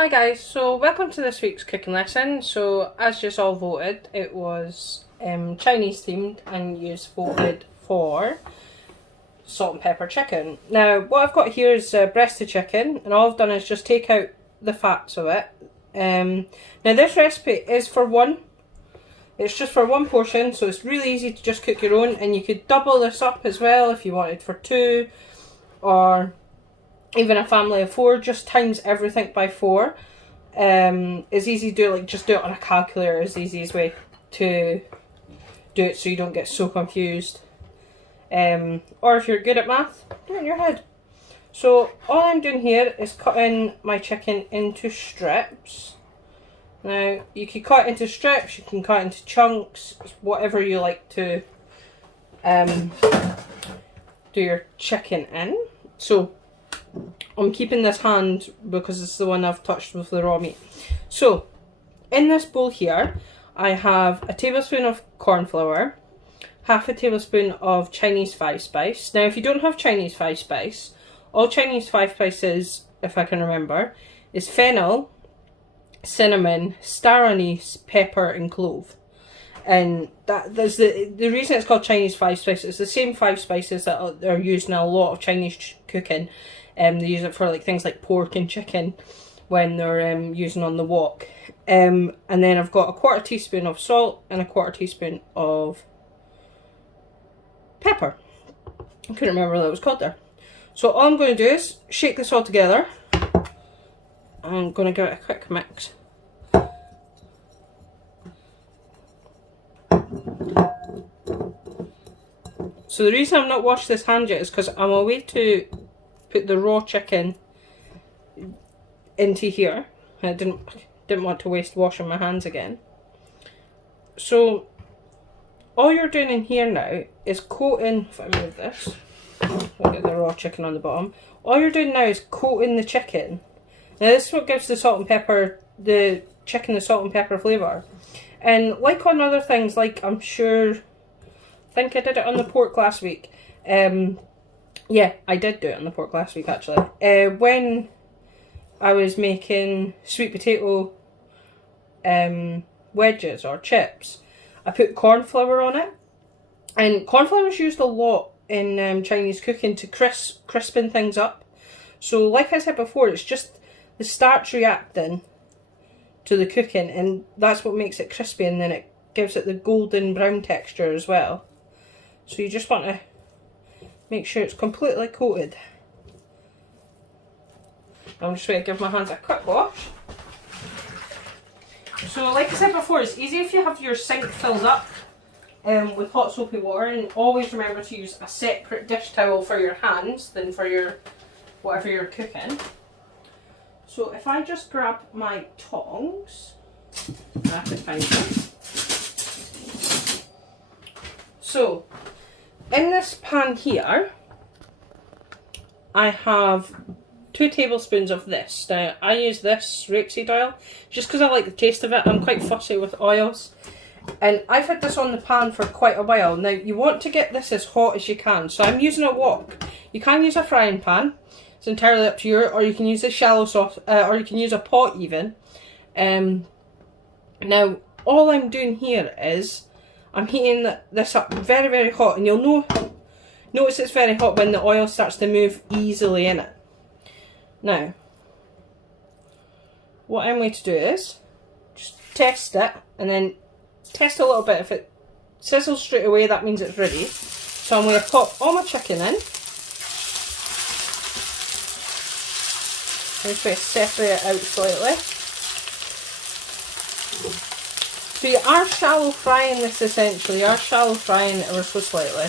Hi guys, so welcome to this week's cooking lesson. So as you all voted, it was Chinese themed and you voted for salt and pepper chicken. Now what I've got here is breasted chicken, and all I've done is just take out the fats of it. Now this recipe is for one. It's just for one portion, so it's really easy to just cook your own, and you could double this up as well if you wanted for two, or even a family of four. Just times everything by 4. It's easy to do, like just do it on a calculator is the easiest way to do it so you don't get so confused. Or if you're good at math, do it in your head. So all I'm doing here is cutting my chicken into strips. Now you can cut it into strips, you can cut it into chunks, whatever you like to do your chicken in. So I'm keeping this hand because it's the one I've touched with the raw meat. So in this bowl here I have a tablespoon of corn flour, half a tablespoon of Chinese 5 spice. Now if you don't have Chinese 5 spice, all Chinese 5 spices, if I can remember, is fennel, cinnamon, star anise, pepper and clove. And there's the reason it's called Chinese 5 spices. It's the same 5 spices that are used in a lot of Chinese cooking. They use it for like things like pork and chicken when they're using on the wok. And then I've got a 1/4 teaspoon of salt and a 1/4 teaspoon of pepper. I couldn't remember what that was called there. So all I'm going to do is shake this all together. I'm going to give it a quick mix. So the reason I've not washed this hand yet is because I'm away to put the raw chicken into here. I didn't want to waste washing my hands again. So all you're doing in here now is coating, if I move this, we'll get the raw chicken on the bottom. All you're doing now is coating the chicken. Now this is what gives the salt and pepper, the chicken the salt and pepper flavour. And like on other things, like I'm sure, I think I did it on the pork last week. Yeah, I did do it on the pork last week actually. When I was making sweet potato wedges or chips, I put corn flour on it. And corn flour is used a lot in Chinese cooking to crispen things up. So like I said before, it's just the starch reacting to the cooking, and that's what makes it crispy, and then it gives it the golden brown texture as well. So you just want to make sure it's completely coated. I'm just going to give my hands a quick wash. So like I said before, it's easy if you have your sink filled up with hot soapy water, and always remember to use a separate dish towel for your hands than for your whatever you're cooking. So if I just grab my tongs, I have to find them. So in this pan here, I have 2 tablespoons of this. Now I use this rapeseed oil just because I like the taste of it. I'm quite fussy with oils, and I've had this on the pan for quite a while. Now you want to get this as hot as you can, so I'm using a wok. You can use a frying pan, it's entirely up to you, or you can use a shallow sauce, or you can use a pot even. Now all I'm doing here is I'm heating this up very, very hot, and you'll notice it's very hot when the oil starts to move easily in it. Now, what I'm going to do is just test it, and then test a little bit. If it sizzles straight away, that means it's ready. So I'm going to pop all my chicken in. I'm just going to separate it out slightly. So you are shallow frying this essentially. You are shallow frying it ever so slightly.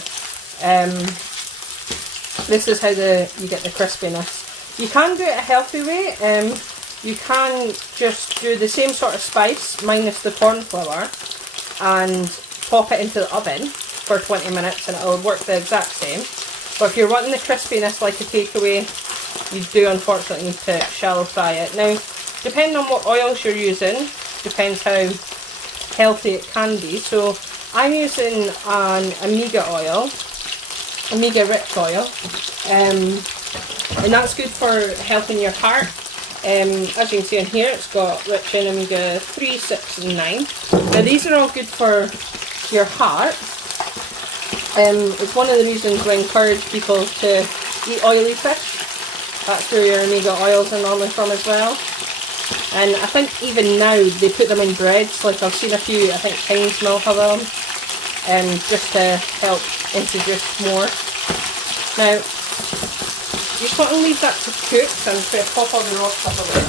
This is how you get the crispiness. You can do it a healthy way. You can just do the same sort of spice minus the corn flour and pop it into the oven for 20 minutes and it'll work the exact same. But if you're wanting the crispiness like a takeaway, you do unfortunately need to shallow fry it. Now, depending on what oils you're using, depends how healthy it can be. So I'm using an Omega oil, Omega rich oil, and that's good for helping your heart As you can see in here, it's got rich in omega 3, 6 and 9. Now these are all good for your heart. It's one of the reasons we encourage people to eat oily fish. That's where your omega oils are normally from as well. And I think even now they put them in breads, like I've seen a few, I think Heinz Mill have them, just to help introduce more. Now, you just want to leave that to cook, so I'm just going to pop all the raw stuff away.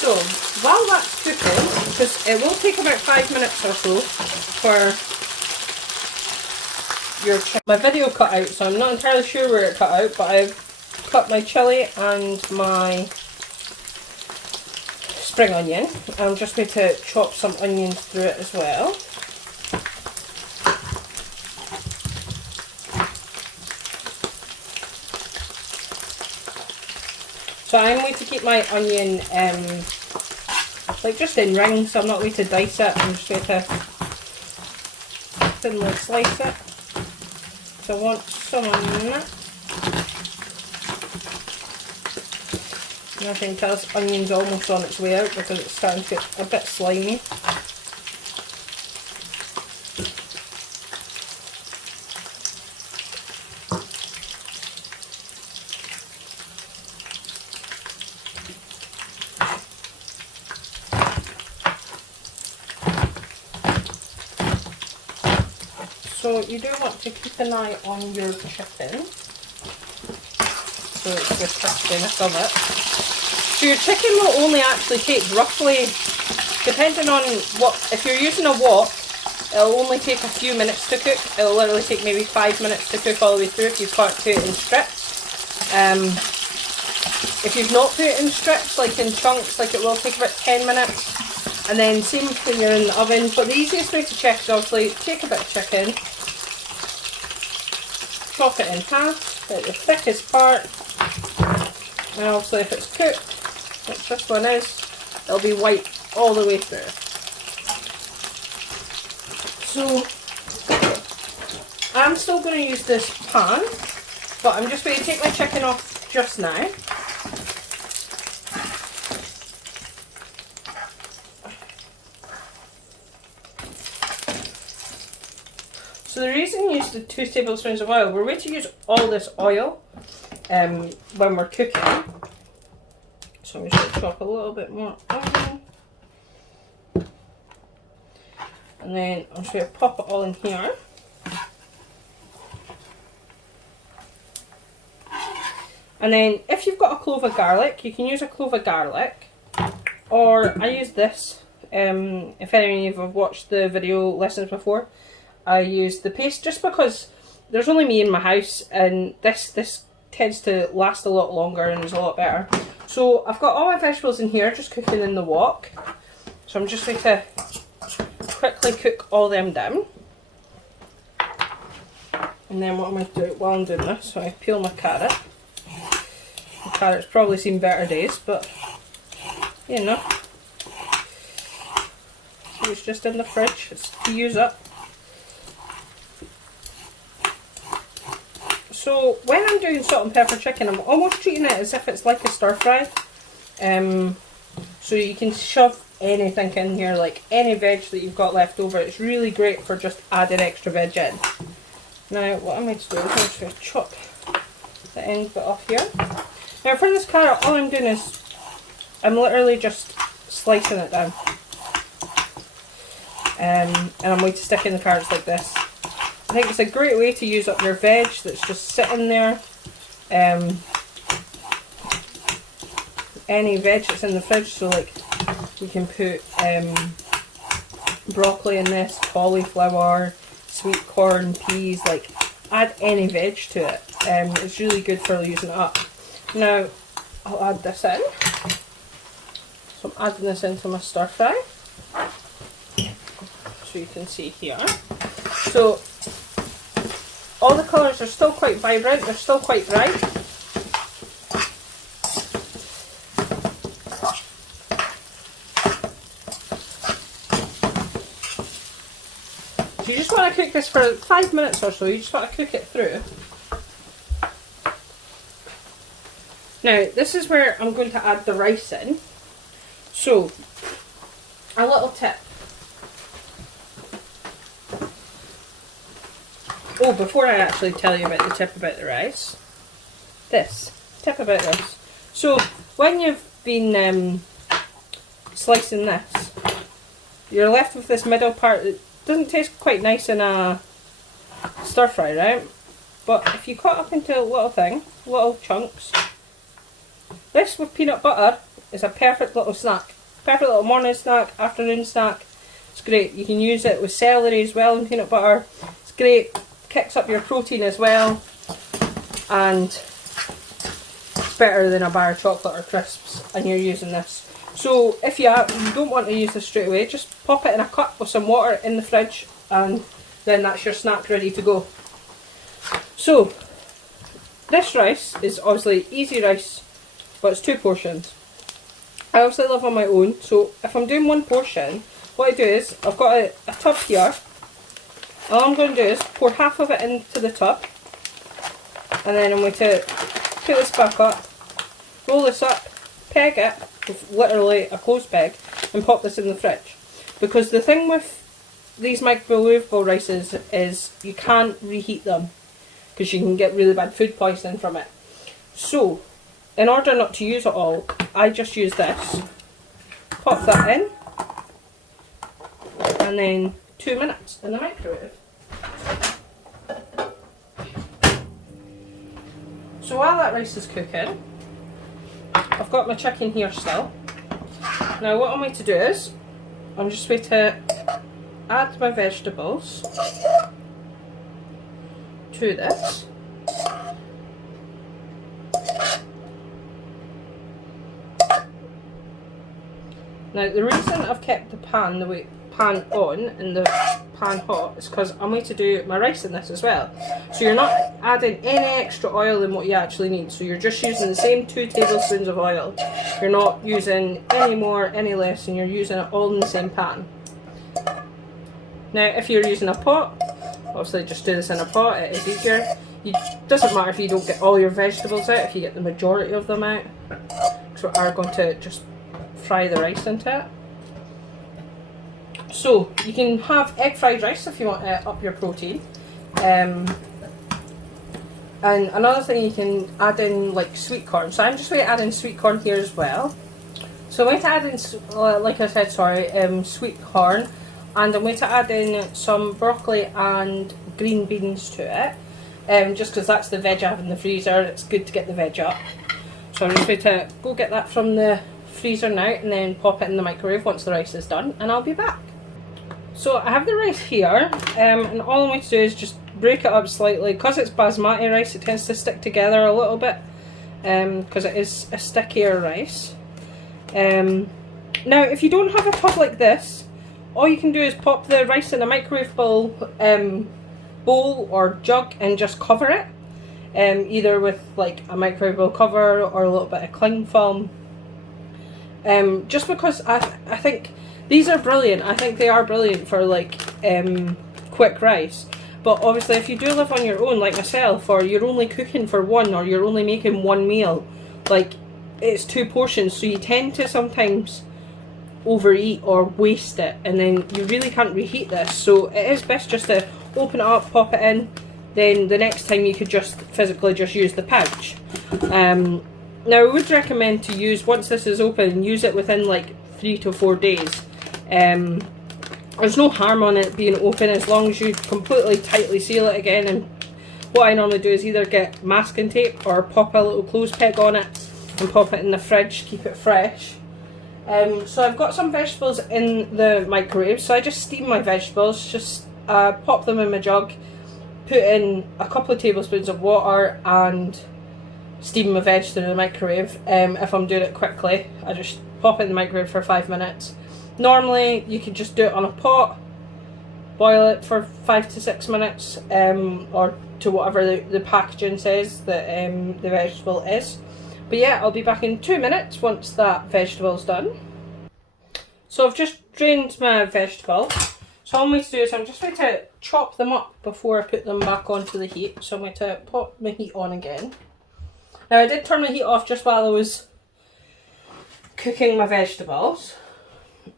So, while that's cooking, because it will take about 5 minutes or so for your chicken. My video cut out, so I'm not entirely sure where it cut out, but I've cut my chilli and my spring onion. I'm just going to chop some onions through it as well. So I'm going to keep my onion like just in rings, so I'm not going to dice it, I'm just going to thinly slice it. So I want some on that. And I can tell this onion's almost on its way out because it's starting to get a bit slimy. So you do want to keep an eye on your chicken, so it's the crispiness of it. So your chicken will only actually take roughly, depending on what, if you're using a wok, it'll only take a few minutes to cook. It'll literally take maybe 5 minutes to cook all the way through if you've cut it in strips. If you've not put it in strips, like in chunks, like it will take about 10 minutes. And then same when you're in the oven. But the easiest way to check is obviously take a bit of chicken, chop it in half, get the thickest part, and obviously if it's cooked, which this one is, it'll be white all the way through. So I'm still going to use this pan, but I'm just going to take my chicken off just now. So the reason you use the 2 tablespoons of oil, we're going to use all this oil when we're cooking. So I'm just going to chop a little bit more onion. And then I'm just going to pop it all in here. And then if you've got a clove of garlic, you can use a clove of garlic. Or I use this, if any of you have watched the video lessons before. I use the paste just because there's only me in my house and this tends to last a lot longer and is a lot better. So I've got all my vegetables in here just cooking in the wok. So I'm just going to quickly cook all them down. And then what I'm going to do while I'm doing this, so I peel my carrot. The carrot's probably seen better days, but you know. It's just in the fridge, it's to use up. So when I'm doing salt and pepper chicken, I'm almost treating it as if it's like a stir fry. So you can shove anything in here, like any veg that you've got left over. It's really great for just adding extra veg in. Now what I'm going to do is I'm just going to chop the end bit off here. Now for this carrot, all I'm doing is I'm literally just slicing it down. And I'm going to stick in the carrots like this. I think it's a great way to use up your veg that's just sitting there. Any veg that's in the fridge, so like you can put broccoli in this, cauliflower, sweet corn, peas, like add any veg to it. It's really good for using it up. Now I'll add this in. So I'm adding this into my stir fry. So you can see here. So all the colours are still quite vibrant, they're still quite bright. So you just want to cook this for 5 minutes or so, you just want to cook it through. Now, this is where I'm going to add the rice in. So, a little tip. Oh, before I actually tell you about the tip about the rice, tip about this. So, when you've been slicing this, you're left with this middle part that doesn't taste quite nice in a stir fry, right? But if you cut up into little chunks, this with peanut butter is a perfect little snack. Perfect little morning snack, afternoon snack. It's great. You can use it with celery as well and peanut butter. It's great. Kicks up your protein as well. And it's better than a bar of chocolate or crisps, and you're using this. So if you don't want to use this straight away, just pop it in a cup with some water in the fridge, and then that's your snack ready to go. So this rice is obviously easy rice, but it's 2 portions. I obviously live on my own, so if I'm doing 1 portion, what I do is I've got a tub here. All I'm going to do is pour half of it into the tub, and then I'm going to put this back up, roll this up, peg it with literally a clothes peg, and pop this in the fridge. Because the thing with these microwavable rices is you can't reheat them, because you can get really bad food poisoning from it. So, in order not to use it all, I just use this, pop that in, and then 2 minutes in the microwave. So while that rice is cooking, I've got my chicken here still. Now what I'm going to do is, I'm just going to add my vegetables to this. Now the reason I've kept the pan on and the pan hot is because I'm going to do my rice in this as well. So you're not adding any extra oil than what you actually need. So you're just using the same 2 tablespoons of oil. You're not using any more, any less, and you're using it all in the same pan. Now if you're using a pot, obviously just do this in a pot, it is easier. It doesn't matter if you don't get all your vegetables out, if you get the majority of them out. So we are going to just fry the rice into it. So you can have egg fried rice if you want to up your protein. And another thing, you can add in like sweet corn. So I'm just going to add in sweet corn here as well. So I'm going to add in, like I said, sweet corn, and I'm going to add in some broccoli and green beans to it. Just because that's the veg I have in the freezer, it's good to get the veg up. So I'm just going to go get that from the freezer now, and then pop it in the microwave once the rice is done, and I'll be back. So I have the rice here, and all I'm going to do is just break it up slightly. Because it's basmati rice, it tends to stick together a little bit, because it is a stickier rice. Now if you don't have a tub like this, all you can do is pop the rice in a microwave bowl or jug and just cover it, either with like a microwave bowl cover or a little bit of cling film. Just because I think these are brilliant. I think they are brilliant for like quick rice. But obviously if you do live on your own like myself, or you're only cooking for one, or you're only making one meal, like it's 2 portions, so you tend to sometimes overeat or waste it, and then you really can't reheat this. So it is best just to open it up, pop it in, then the next time you could just physically just use the pouch. Now I would recommend to use, once this is open, use it within like 3 to 4 days. There's no harm on it being open as long as you completely tightly seal it again. And what I normally do is either get masking tape or pop a little clothes peg on it and pop it in the fridge, keep it fresh. So I've got some vegetables in the microwave, so I just steam my vegetables, just pop them in my jug, put in a couple of tablespoons of water and steam my veg through the microwave. If I'm doing it quickly, I just pop it in the microwave for 5 minutes. Normally you could just do it on a pot, boil it for 5 to 6 minutes, or to whatever the packaging says that the vegetable is. But yeah, I'll be back in 2 minutes once that vegetable's done. So I've just drained my vegetable. So all I'm going to do is I'm just going to chop them up before I put them back onto the heat. So I'm going to pop my heat on again. Now I did turn the heat off just while I was cooking my vegetables.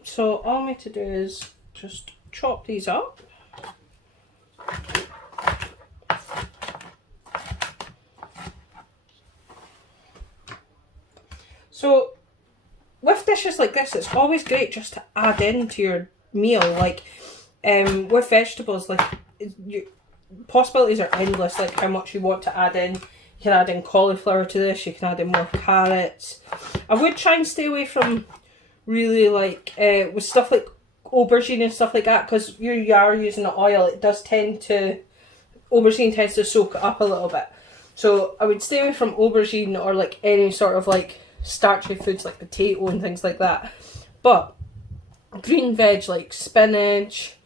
So all I need to do is just chop these up. So with dishes like this, it's always great just to add into your meal. Like with vegetables, like possibilities are endless. Like how much you want to add in. You can add in cauliflower to this. You can add in more carrots. I would try and stay away from really like with stuff like aubergine and stuff like that, because you are using the oil. It does tend to, aubergine tends to soak it up a little bit. So I would stay away from aubergine or like any sort of like starchy foods like potato and things like that. But green veg like spinach,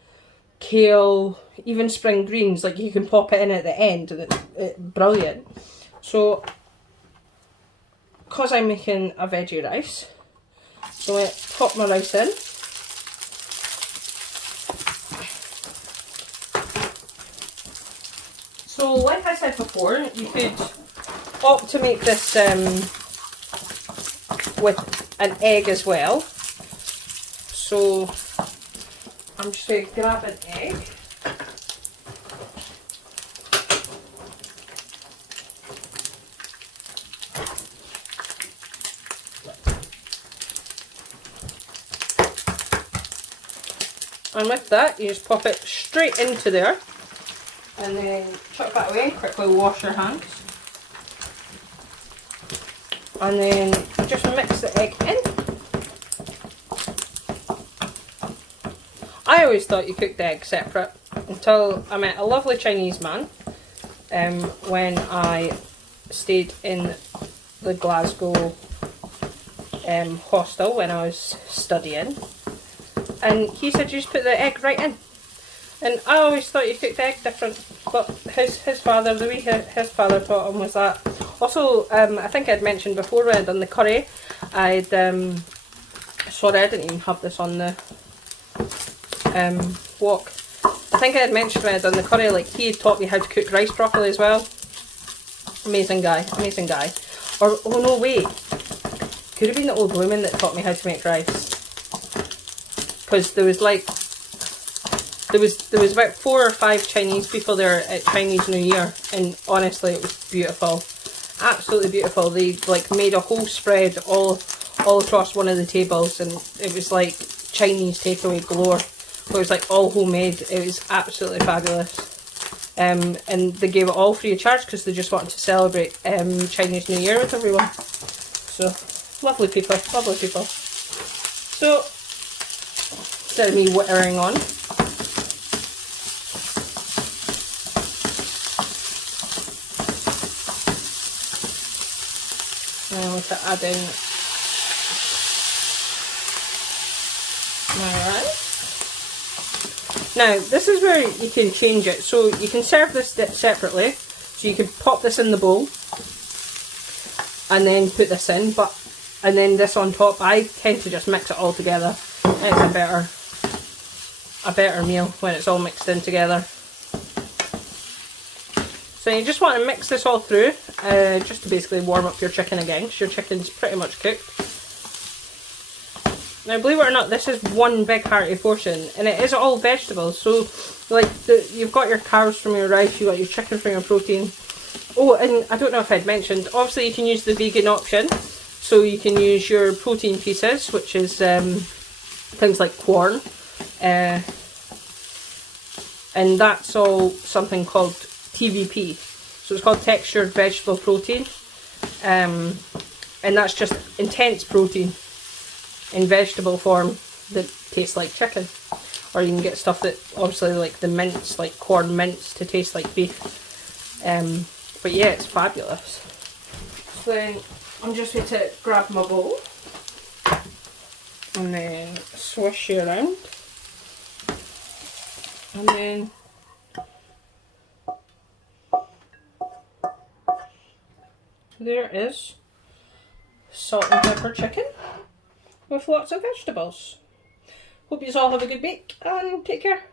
kale, even spring greens, like you can pop it in at the end and it's brilliant. So because I'm making a veggie rice, so I pop my rice in. So like I said before, you could opt to make this with an egg as well. So I'm just going to grab an egg. And with that, you just pop it straight into there. And then chuck that away, quickly wash your hands. And then just mix the egg in. I always thought you cooked the egg separate until I met a lovely Chinese man when I stayed in the Glasgow hostel when I was studying. And he said you just put the egg right in. And I always thought you cooked the egg different, but his father, the way his father taught him was that. Also, I think I'd mentioned before when I'd done the curry, sorry I didn't even have this on the wok. I think I had mentioned when I'd done the curry, like he had taught me how to cook rice properly as well. Amazing guy, amazing guy. Or, oh no wait, could have been the old woman that taught me how to make rice. Because there was like, there was about 4 or 5 Chinese people there at Chinese New Year, and honestly it was beautiful, absolutely beautiful. They like made a whole spread all across one of the tables, and it was like Chinese takeaway galore. It was like all homemade. It was absolutely fabulous, and they gave it all free of charge because they just wanted to celebrate Chinese New Year with everyone. So lovely people, lovely people. So instead of me wittering on, to add in my rice. Now this is where you can change it. So you can serve this separately. So you can pop this in the bowl and then put this in, and then this on top. I tend to just mix it all together. It's a better meal when it's all mixed in together. So you just want to mix this all through, just to basically warm up your chicken again, because your chicken's pretty much cooked. Now believe it or not, this is one big hearty portion, and it is all vegetables. So like you've got your carbs from your rice, you've got your chicken from your protein. Oh, and I don't know if I'd mentioned, obviously you can use the vegan option. So you can use your protein pieces, which is things like corn. And that's all something called TVP, so it's called textured vegetable protein, and that's just intense protein in vegetable form that tastes like chicken. Or you can get stuff that obviously like the mince, like corn mince, to taste like beef. But yeah, it's fabulous. So then I'm just going to grab my bowl and then swish it around, and then there is salt and pepper chicken with lots of vegetables. Hope you all have a good week and take care.